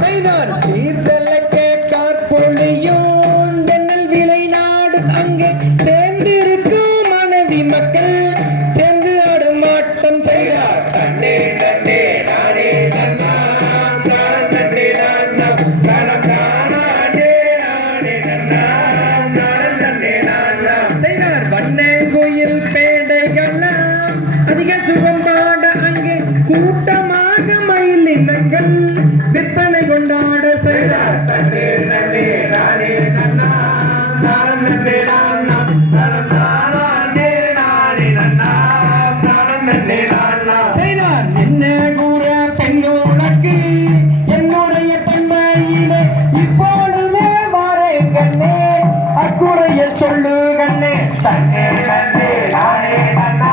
செய்தார் சீர்தலக்க காற்பொழியும் தென்னல் விளை நாடு அங்கே சேர்ந்திருக்கும் மனைவி மக்கள் சேர்ந்து ஆடும் ஆட்டம் செய்தார் தன்னே தன்னே நானே நன்னா தன்னே நன்னா நானே நானே நன்னா தன்னே நன்னா செய்தார் வண்ணங்குயில் பேடைகள்லாம் அதிக சுகம் பாட அங்கே கூட்டமாக மயிலினங்கள் விற்பனை கொண்டாட செய்தார் தன்னே நன்னே நானே நன்னா நன்னே நன்னா நானே நானே நன்னா நன்னே நன்னா செய்தார் என்ன கூற பெண்ணோனக்கு என்னுடைய பெண்மையிலே இப்பொழுதே மாறே கண்ணே அக்குறைய சொல்லு கண்ணே தன்னே நன்னே நானே நன்னா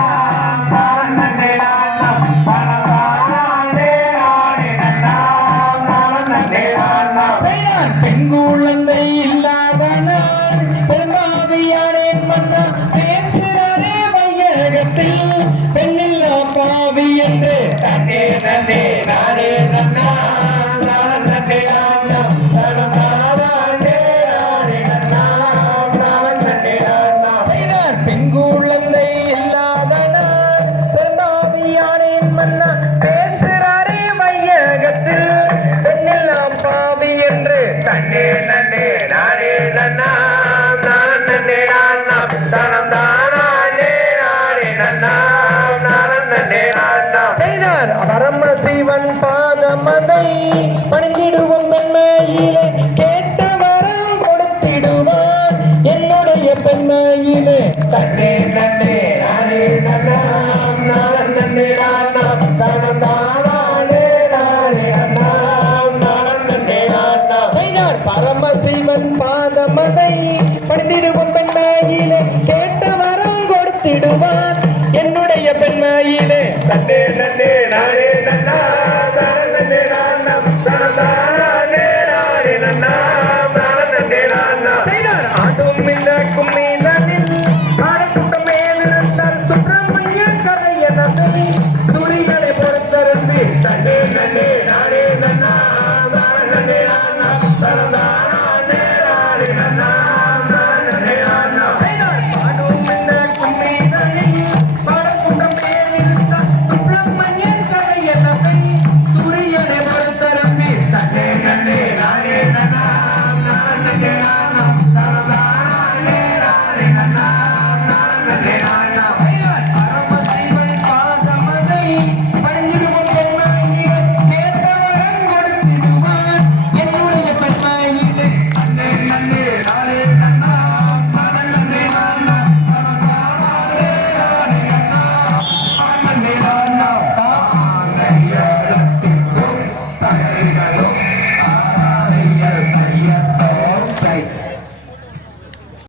நன்னே நன்னா பெண் குழந்தை இல்லாதன பெருமாவியானேன் மன்னா பேசுகிறே வையகத்தில் பெண்ணில்லா பாவி என்று தன்னே நன்னே நானே நன்னா நன்னே நானா நானே நானே நன்னா நன்னே நானா செய்தார் பெண் குழந்தை இல்லாதன பெருமாவியானேன் மன்னா பேசுகிறாரே வையகத்தில் பெண்ணில்லா பாவி என்று தன்னே நன்னே நானே நன்னா நன்னே நானா தனம் தானே நானே நன்னா நன்னே நானா செய்தார் பரமசிவன் பாதமதை பணிந்திடுவோம் பெண்மையிலே கேட்ட வரம் கொடுத்திடுவார் என்னுடைய பெண்மையிலே தன்னே நன்னே நானே நன்னா நன்னே நானா தனம் தானே நானே நன்னா நன்னே நானா செய்தார் பரமசிவன் பாதமதை பணிந்திடுவோம் பெண்மையிலே கேட்ட வரம் கொடுத்திடுவார் என்னுடைய பெண்மையிலே தன்னே நன்னே நானே நன்னா நன்னே நானா தானே நானே நன்னா நன்னே நானா செய்தார் ஆடும் இந்த கும்மிதனில் ஆடக்கூட்டம் மேலிருந்தால் சுப்பிரமணிய கதையன சொல்லி சூரியனை பொறுத்தரசி தன்னே நன்னே நானே நன்னா நன்னே நானா தானே நானே நன்னா நன்னே நானா செய்தார் ஆடும் இந்த கும்மிதனில் ஆடக்கூட்டம் மேலிருந்தால் சுப்பிரமணிய கதையன சொல்லி சூரியனை பொறுத்தரசி தன்னே நன்னே நானே நன்னா நன்னே நானா தானே நானே நன்னா நன்னே நானா செய்தார் பரமசிவன் பாதமதை பணிந்திடுவோம் பெண்மையிலே கேட்ட வரம் கொடுத்திடுவார் என்னுடைய பெண்மையிலே தன்னே நன்னே நானே நன்னா நன்னே நானா தானே நானே நன்னா நன்னே நானா